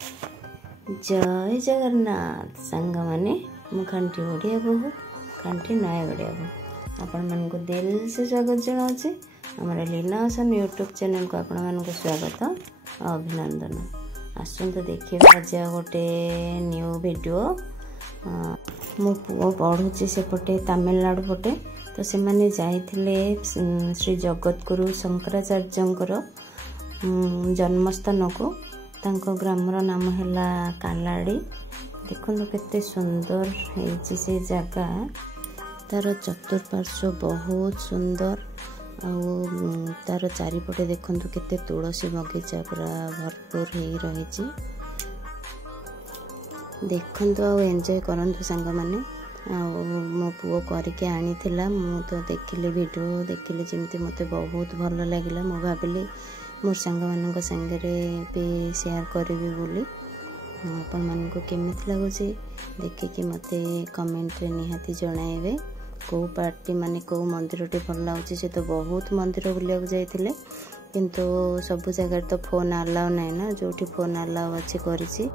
जय जगन्नाथ सांग माने मु खांटी ओडिया बहु खांटी नयागढ़िया बहु आपण मन को दिल से स्वागत जनाऊे आमर लीना ओसन यूट्यूब चैनल को आपण मन को स्वागत अभिनंदन। आसतु देखिए आज गोटे न्यू वीडियो मो पुओ पढ़ुची सेपटे तमिलनाडु पटे तो से माने जाइथिले श्री जगतगुरु शंकराचार्यंकर जन्मस्थान को तांको ग्रामर नाम हैला कालाड़ी। देखो केते सुंदर है से जगह तार चतुर्पार्श्व बहुत सुंदर तार चारिपटे देखो केते तुलसी बगीचा पूरा भरपूर हो रही। देखु आ एंजॉय करंतु सांग माने मो पुओ करके आनी थिला मु तो देखिले वीडियो देखिले जमती मते बहुत भल लागिला। मु भाबिली मोर सांग मानक संगे भी शेयर करी बोली आपण मान को केमिति लगुच देखिकी मते कमेंट रे निहाती जणाइबे को पार्टी माने को मंदिर टी भल लागुच। से तो बहुत मंदिर बुलिया जाइथिले किंतु सब जगह तो फोन अलाउ नै ना जोठी फोन अलाउ अछि करिछि।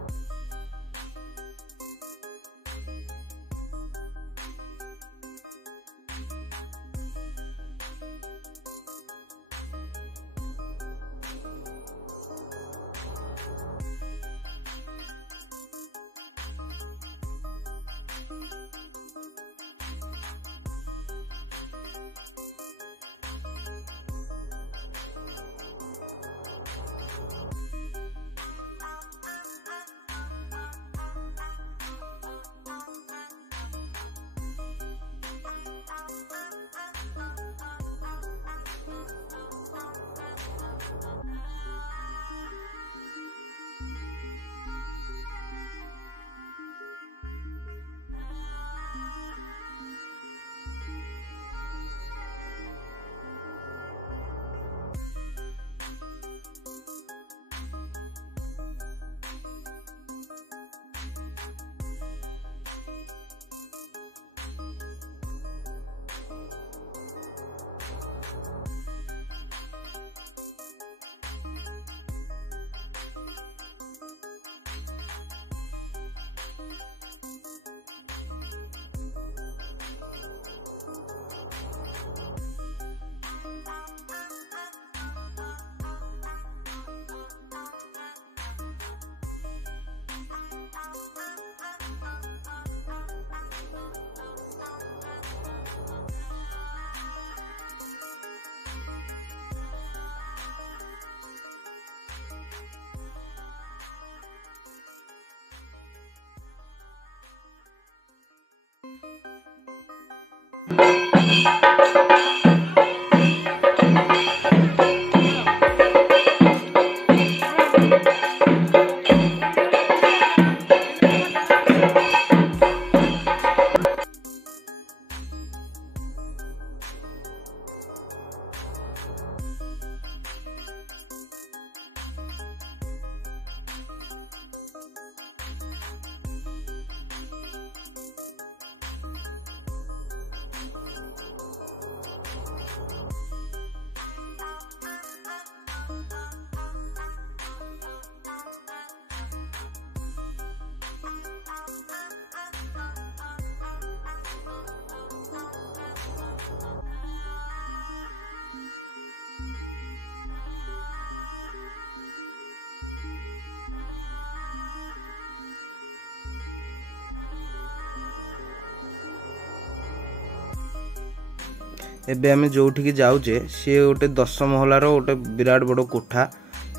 एबे आमे जोठी जाऊे सी गोटे 10 महलार गोटे विराट बड़ कोठा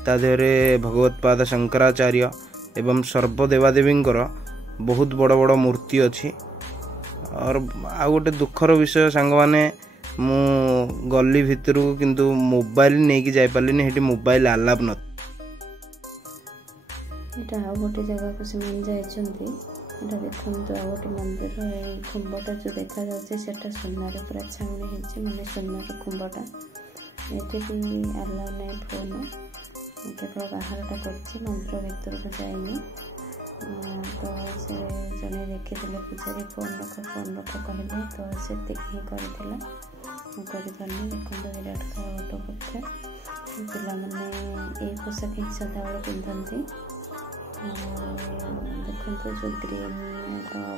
ता देहरे भगवत पाद शंकराचार्य एवं सर्वदेवादेवींकर बहुत बड़ बड़ मूर्ति अच्छी। और आ गोटे दुखर विषय सांग माने मु गली भितर किंतु मोबाइल नहीं कि जाई पारलिनी हेटी मोबाइल अलाव न। एटा आ गोटे जगह को से मन जाइछंती एटा देखंतु आ गोटे मंदिर खुंबटा जो देखा जाउछे सेटा सोनार पूरा छाउनी हिचे माने सोनार खुंबटा एटे भी अलाव नै फोन केवल बाहरटा करछि मंदिर भीतर को जाइनी। तो से जने देखिले पूजारी फोन रख कहले तो से देखि करथिला करि पानी देखंतु विराट का गोटे कोठा पिला माने ए पोशाक ही सदाबेले पिंधंती देखो जो ग्रीन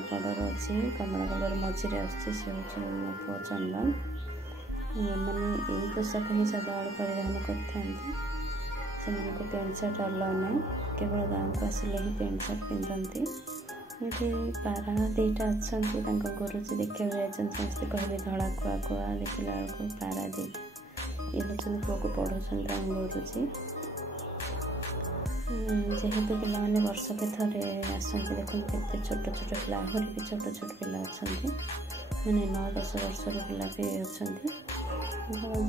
बॉर्डर अच्छी कमला कलर मझे आसूँ मो पुओ चंदन मैंने यही पोशाक ही सदाबले परिधान कर पैंट सार्ट अलाउ ना केवल गाँव को आसिले ही पैंट सार्ट पिंधती ये पारा दुईटा अच्छा गुरुजी देखा जाए समस्ते कहले धड़ा कुआ कुआ देखला बेलू पारा दुईटा ये हूँ पुओ को पढ़ाऊँ गुरुजी जेहेतु पिला माने वर्षके थरे आसते देखो केते छोट छोट पिला आहरी भी छोट छोट पिला अच्छा मैंने 9-10 वर्षर पिला भी अच्छा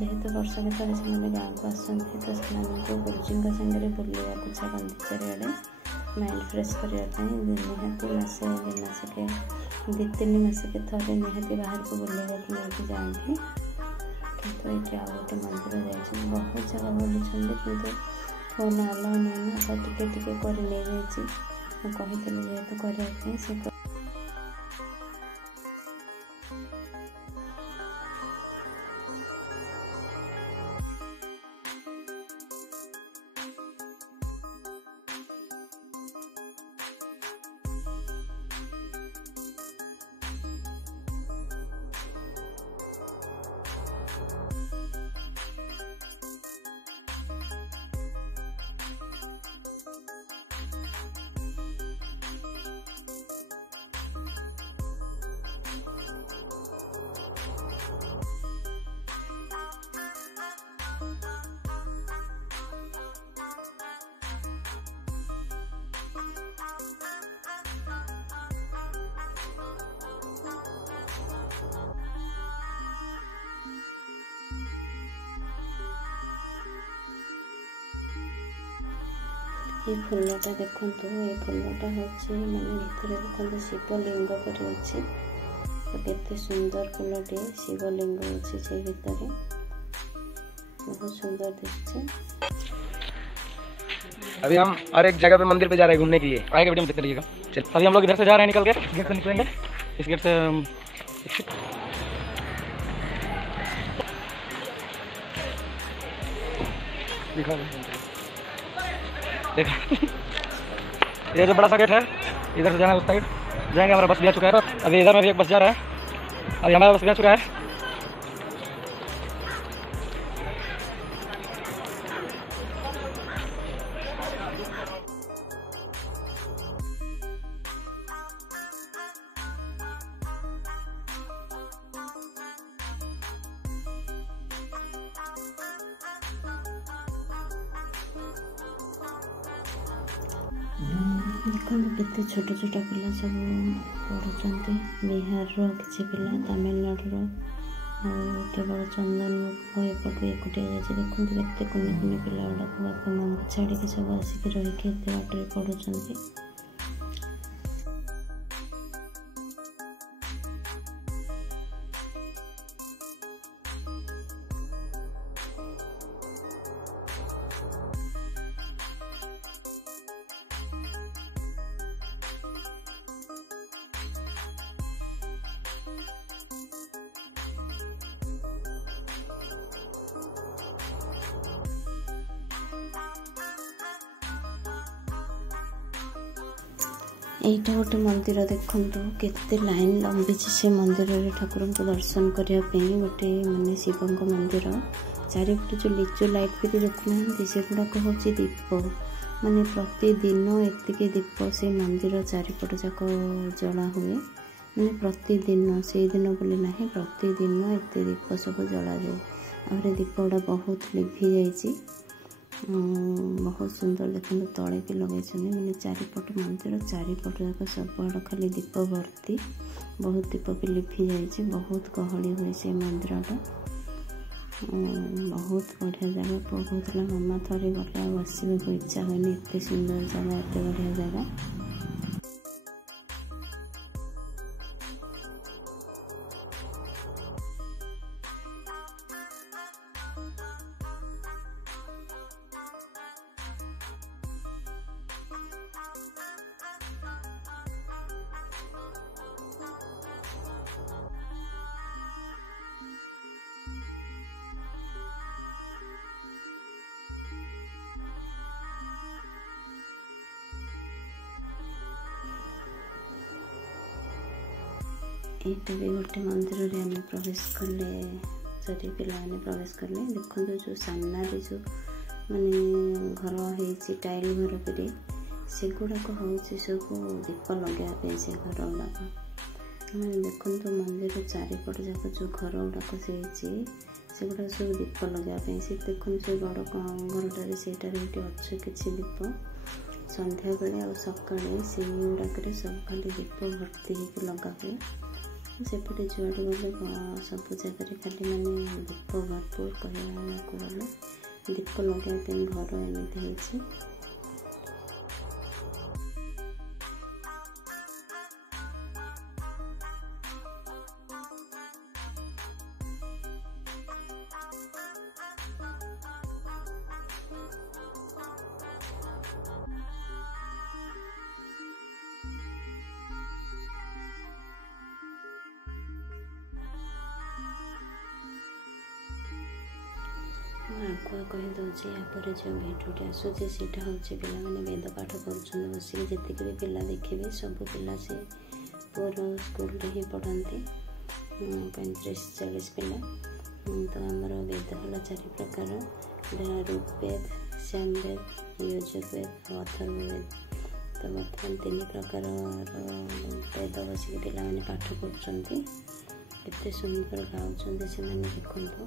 जेहेतु वर्षके थरे से गाँव को आसते तो से गुरुजी सागर बुलवा छाड़ती चारिड़े माइंड फ्रेश करने निहाती मसे 2-3 मासके थरे निहाती बाहर को बुलवा लेके जाती कितु ये आउ गोटे मंदिर जाइए बहुत जगह बुलूँ कि फोन अलाउ नहीं ना तो टिके कर कही जेहेतु करने से ये फूलटा देखु ये फूलटा हूँ माने भितर देखो शिवलिंग पर अच्छे केते सुंदर फूलटे शिवलिंग अच्छे से भितर बहुत सुंदर दिखছে। अभी हम और एक जगह पे मंदिर पे जा रहे हैं घूमने के लिए, आएगा वीडियो में देखते रहिएगा। चल अभी हम लोग इधर से जा रहे हैं, निकल के गेट से निकलेंगे। इस गेट से दिखा देखा ये जो बड़ा सा गेट है, इधर से जाना है उस साइड जाएंगे। हमारा बस भी आ चुका है, अभी इधर में भी एक बस जा रहा है, अभी हमारा बस भी आ चुका है। देखो केते छोट छोट पिला सब पढ़ुंट बिहार किसी पिला तमिलनाडु केवल चंदन एपटू एकुटिया जाइए। देखो केते कुनि कुनि पिला गुड़ाक बापा माँ छाड़ी सब आसिक रही बाटर पढ़ुंट। एटा गोटे मंदिर देखु केते लाइन लंबी से मंदिर ठाकुर को दर्शन करने गोटे माने शिव मंदिर चारिपटे जो लिचु लाइट भी देखुना से गुड़ाक हूँ दीप माने प्रतिदिन एति दीप से मंदिर चारिपट जाक जला हुए माने प्रतिदिन से दिन बोली ना प्रतिदिन एत दीप सब जला जाए। और दीप गुड़ा बहुत लिभि जाइए, बहुत सुंदर देखो तले भी लगे मैंने चारिपट मंदिर चारिपट जाक सब आड़ खाली दीप भर्ती बहुत दीप भी लिभि जाइए। बहुत गहली हुए से मंदिरटा बहुत बढ़िया जगह। पुओ कहला मामा थरे गला बसवाक इच्छा हुए एत सुंदर जगह एत बढ़िया जगह। ଏଇଟା ବି ଗୋଟେ ମନ୍ଦିରରେ ଆମେ ପ୍ରବେଶ କଲେ, ସେଠି ପିଲାମାନେ ପ୍ରବେଶ କଲେ। ଦେଖନ୍ତୁ ଯେଉଁ ସାମ୍ନାରେ ଯେଉଁ ମାନେ ଘର ହେଇଛି ଟାଇଲ ଘର ପରି, ସେଗୁଡ଼ାକ ହେଉଛି ସବୁ ଦୀପ ଲଗାଇବା ପାଇଁ। ସେ ଘର ଗୁଡ଼ାକ ମାନେ ଦେଖନ୍ତୁ ମନ୍ଦିର ଚାରିପଟ ଯାକ ଯେଉଁ ଘର ଗୁଡ଼ାକ ହେଇଛି ସେଗୁଡ଼ାକ ସବୁ ଦୀପ ଲଗାଇବା ପାଇଁ। ସେ ଦେଖନ୍ତୁ ସେ ବଡ଼ ଘରଟାରେ ସେଇଟାରେ ଏଇଠି ଅଛି କିଛି ଦୀପ। ସନ୍ଧ୍ୟାବେଳେ ଆଉ ସକାଳେ ସେଇ ଗୁଡ଼ାକରେ ସବୁ ଖାଲି ଦୀପ ଭର୍ତ୍ତି ହେଇକି ଲଗା ହୁଏ। ସେପଟେ ଯୁଆଡ଼େ ଗଲେ ସବୁ ଜାଗାରେ ଖାଲି ମାନେ ଦୀପ ଭରପୁର କହିବାକୁ ଗଲେ ଦୀପ ଲଗାଇବା ପାଇଁ ଘର ଏମିତି ହେଇଛି। ମୁଁ ଆଗୁଆ କହିଦେଉଛି, ଏହାପରେ ଯେଉଁ ଭିଡ଼ିଓଟି ଆସୁଛି ସେଇଟା ହେଉଛି ପିଲାମାନେ ବେଦ ପାଠ କରୁଛନ୍ତି ବସିକି। ଯେତିକି ବି ପିଲା ଦେଖିବେ ସବୁ ପିଲା ସେ ପୁଅର ସ୍କୁଲରେ ହିଁ ପଢ଼ନ୍ତି, 35-40 ପିଲା। ତ ଆମର ବେଦ ହେଲା 4 ପ୍ରକାର, ଋଗ୍ବେଦ, ସାମବେଦ, ଯଜୁର୍ବେଦ ଆଉ ଅଥର୍ବବେଦ। ତ ବର୍ତ୍ତମାନ 3 ପ୍ରକାରର ବେଦ ବସିକି ପିଲାମାନେ ପାଠ କରୁଛନ୍ତି। କେତେ ସୁନ୍ଦର ଗାଉଛନ୍ତି ସେମାନେ ଦେଖନ୍ତୁ।